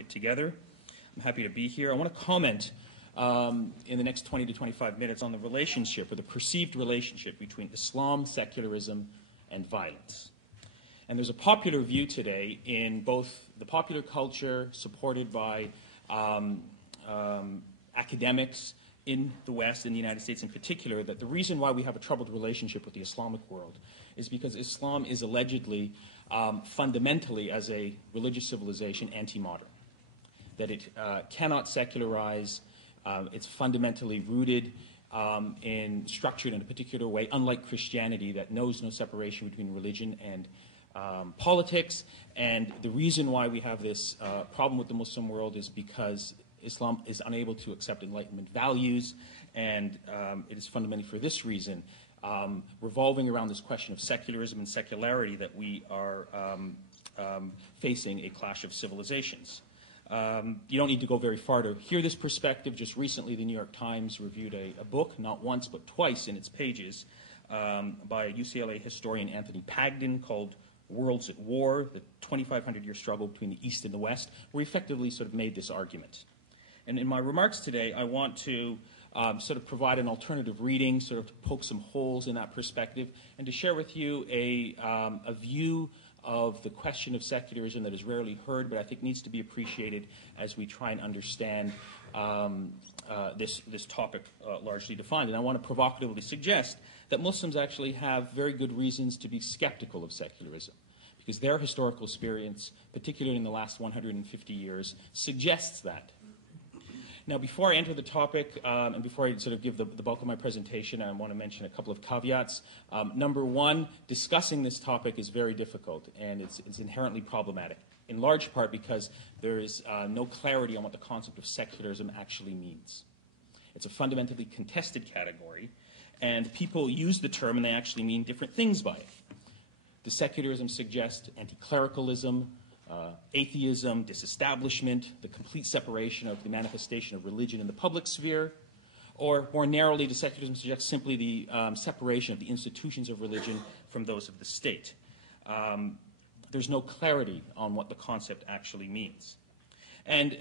it together. I'm happy to be here. I want to comment in the next 20 to 25 minutes on the relationship, or the perceived relationship, between Islam, secularism, and violence. And there's a popular view today in both the popular culture, supported by academics in the West, in the United States in particular, that the reason why we have a troubled relationship with the Islamic world is because Islam is allegedly, fundamentally, as a religious civilization, anti-modern. That it cannot secularize, it's fundamentally rooted structured in a particular way, unlike Christianity that knows no separation between religion and politics. And the reason why we have this problem with the Muslim world is because Islam is unable to accept Enlightenment values, and it is fundamentally for this reason, revolving around this question of secularism and secularity, that we are facing a clash of civilizations. You don't need to go very far to hear this perspective. Just recently, the New York Times reviewed a book, not once but twice in its pages, by UCLA historian Anthony Pagden, called Worlds at War, the 2,500-year struggle between the East and the West, where he effectively sort of made this argument. And in my remarks today, I want to sort of provide an alternative reading, sort of to poke some holes in that perspective, and to share with you a view of the question of secularism that is rarely heard, but I think needs to be appreciated as we try and understand this topic largely defined. And I want to provocatively suggest that Muslims actually have very good reasons to be skeptical of secularism, because their historical experience, particularly in the last 150 years, suggests that. Now, before I enter the topic, and before I sort of give the bulk of my presentation, I want to mention a couple of caveats. Number one, discussing this topic is very difficult, and it's inherently problematic, in large part because there is no clarity on what the concept of secularism actually means. It's a fundamentally contested category, and people use the term and they actually mean different things by it. The secularism suggests anti-clericalism, atheism, disestablishment, the complete separation of the manifestation of religion in the public sphere, or more narrowly, the secularism suggests simply the separation of the institutions of religion from those of the state. There's no clarity on what the concept actually means. And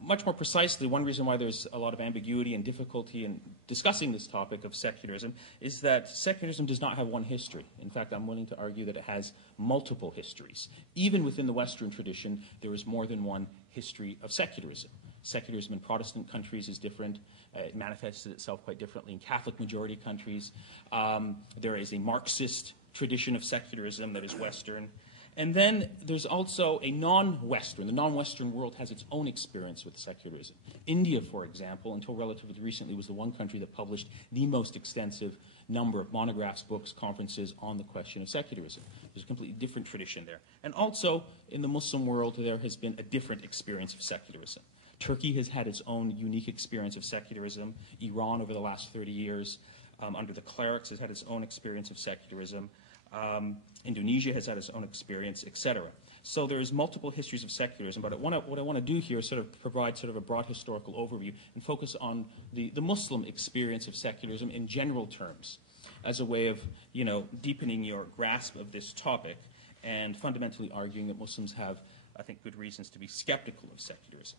much more precisely, one reason why there's a lot of ambiguity and difficulty in discussing this topic of secularism is that secularism does not have one history. In fact, I'm willing to argue that it has multiple histories. Even within the Western tradition, there is more than one history of secularism. Secularism in Protestant countries is different. It manifested itself quite differently in Catholic-majority countries. There is a Marxist tradition of secularism that is Western. And then there's also a non-Western. The non-Western world has its own experience with secularism. India, for example, until relatively recently, was the one country that published the most extensive number of monographs, books, conferences on the question of secularism. There's a completely different tradition there. And also, in the Muslim world, there has been a different experience of secularism. Turkey has had its own unique experience of secularism. Iran, over the last 30 years, under the clerics, has had its own experience of secularism. Indonesia has had its own experience, etc. So there's multiple histories of secularism, but what I want to do here is sort of provide sort of a broad historical overview and focus on the Muslim experience of secularism in general terms, as a way of, deepening your grasp of this topic and fundamentally arguing that Muslims have, I think, good reasons to be skeptical of secularism.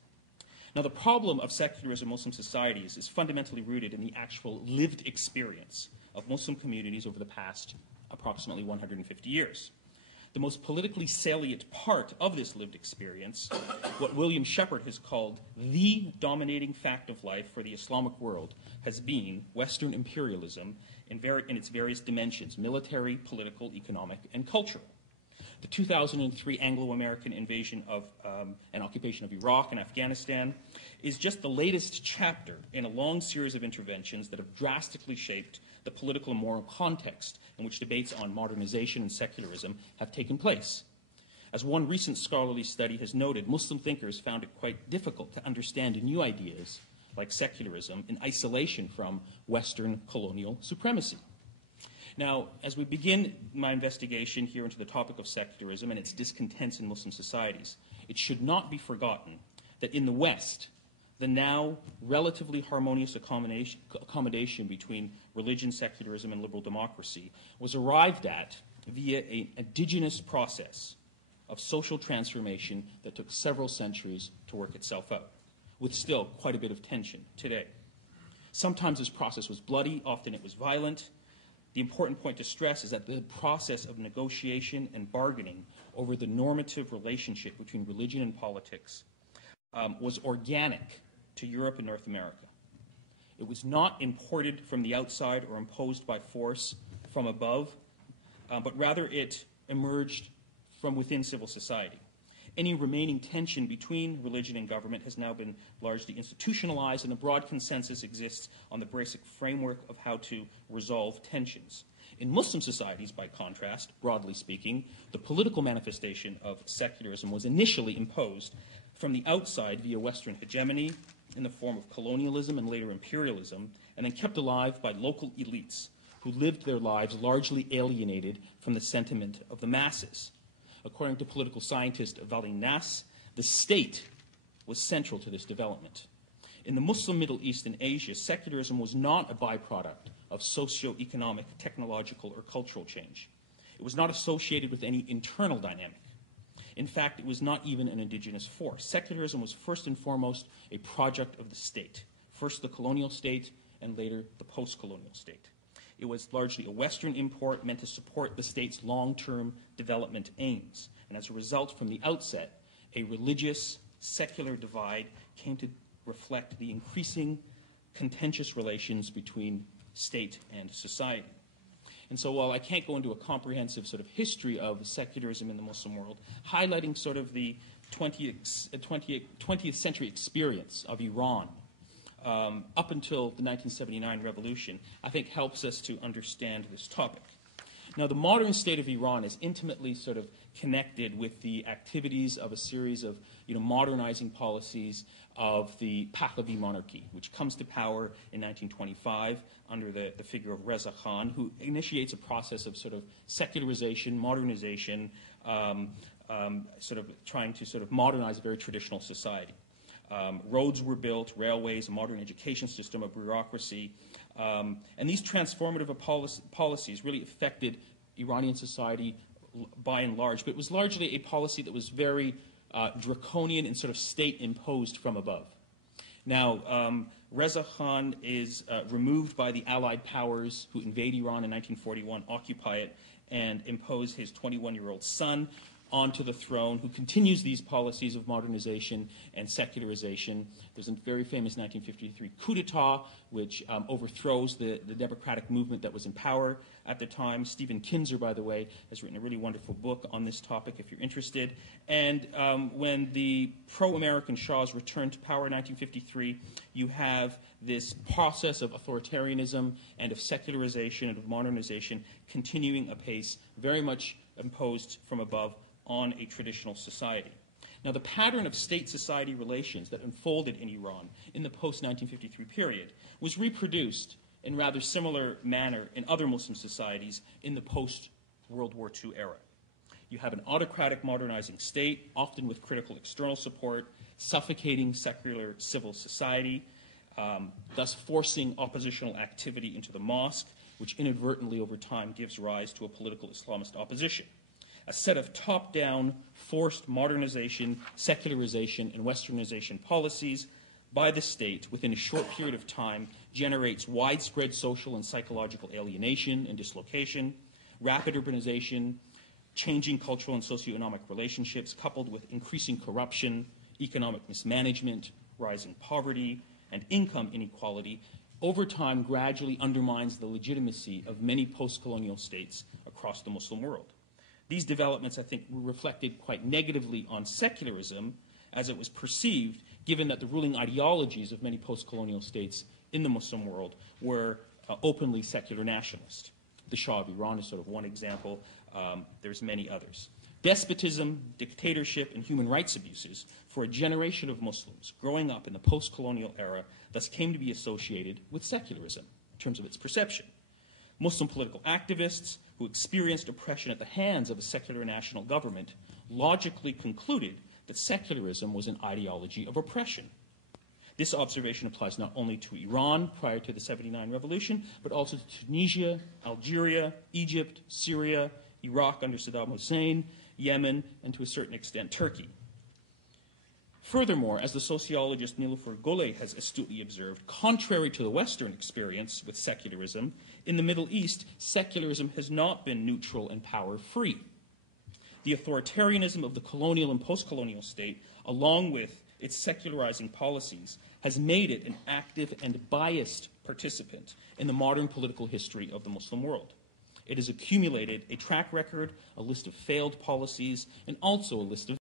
Now, the problem of secularism in Muslim societies is fundamentally rooted in the actual lived experience of Muslim communities over the past approximately 150 years. The most politically salient part of this lived experience, what William Shepard has called the dominating fact of life for the Islamic world, has been Western imperialism in its various dimensions: military, political, economic, and cultural. The 2003 Anglo-American invasion of and occupation of Iraq and Afghanistan is just the latest chapter in a long series of interventions that have drastically shaped the political and moral context in which debates on modernization and secularism have taken place. As one recent scholarly study has noted, Muslim thinkers found it quite difficult to understand new ideas like secularism in isolation from Western colonial supremacy. Now, as we begin my investigation here into the topic of secularism and its discontents in Muslim societies, it should not be forgotten that in the West, the now relatively harmonious accommodation between religion, secularism, and liberal democracy was arrived at via an indigenous process of social transformation that took several centuries to work itself out, with still quite a bit of tension today. Sometimes this process was bloody, often it was violent. The important point to stress is that the process of negotiation and bargaining over the normative relationship between religion and politics was organic to Europe and North America. It was not imported from the outside or imposed by force from above, but rather it emerged from within civil society. Any remaining tension between religion and government has now been largely institutionalized, and a broad consensus exists on the basic framework of how to resolve tensions. In Muslim societies, by contrast, broadly speaking, the political manifestation of secularism was initially imposed from the outside via Western hegemony in the form of colonialism and later imperialism, and then kept alive by local elites who lived their lives largely alienated from the sentiment of the masses. According to political scientist Vali Nas, the state was central to this development. In the Muslim Middle East and Asia, secularism was not a byproduct of socio-economic, technological, or cultural change. It was not associated with any internal dynamic. In fact, it was not even an indigenous force. Secularism was first and foremost a project of the state, first the colonial state and later the post-colonial state. It was largely a Western import meant to support the state's long-term development aims. And as a result, from the outset, a religious, secular divide came to reflect the increasing contentious relations between state and society. And so while I can't go into a comprehensive sort of history of secularism in the Muslim world, highlighting sort of the 20th century experience of Iran up until the 1979 revolution, I think helps us to understand this topic. Now, the modern state of Iran is intimately sort of connected with the activities of a series of modernizing policies of the Pahlavi monarchy, which comes to power in 1925 under the figure of Reza Khan, who initiates a process of sort of secularization, modernization, sort of trying to sort of modernize a very traditional society. Roads were built, railways, a modern education system, a bureaucracy. And these transformative policies really affected Iranian society by and large, but it was largely a policy that was very draconian and sort of state-imposed from above. Now, Reza Khan is removed by the Allied powers who invade Iran in 1941, occupy it, and impose his 21-year-old son onto the throne, who continues these policies of modernization and secularization. There's a very famous 1953 coup d'etat, which overthrows the democratic movement that was in power at the time. Stephen Kinzer, by the way, has written a really wonderful book on this topic if you're interested. And when the pro-American Shahs returned to power in 1953, you have this process of authoritarianism and of secularization and of modernization continuing apace, very much imposed from above on a traditional society. Now, the pattern of state-society relations that unfolded in Iran in the post-1953 period was reproduced in rather similar manner in other Muslim societies in the post-World War II era. You have an autocratic modernizing state, often with critical external support, suffocating secular civil society, thus forcing oppositional activity into the mosque, which inadvertently over time gives rise to a political Islamist opposition. A set of top-down, forced modernization, secularization, and westernization policies by the state within a short period of time generates widespread social and psychological alienation and dislocation, rapid urbanization, changing cultural and socioeconomic relationships coupled with increasing corruption, economic mismanagement, rising poverty, and income inequality, over time gradually undermines the legitimacy of many post-colonial states across the Muslim world. These developments, I think, were reflected quite negatively on secularism as it was perceived, given that the ruling ideologies of many post-colonial states in the Muslim world were openly secular nationalist. The Shah of Iran is sort of one example. There's many others. Despotism, dictatorship, and human rights abuses for a generation of Muslims growing up in the post-colonial era thus came to be associated with secularism in terms of its perception. Muslim political activists who experienced oppression at the hands of a secular national government logically concluded that secularism was an ideology of oppression. This observation applies not only to Iran prior to the 79 revolution, but also to Tunisia, Algeria, Egypt, Syria, Iraq under Saddam Hussein, Yemen, and to a certain extent Turkey. Furthermore, as the sociologist Nilüfer Golay has astutely observed, contrary to the Western experience with secularism, in the Middle East, secularism has not been neutral and power-free. The authoritarianism of the colonial and post-colonial state, along with its secularizing policies, has made it an active and biased participant in the modern political history of the Muslim world. It has accumulated a track record, a list of failed policies, and also a list of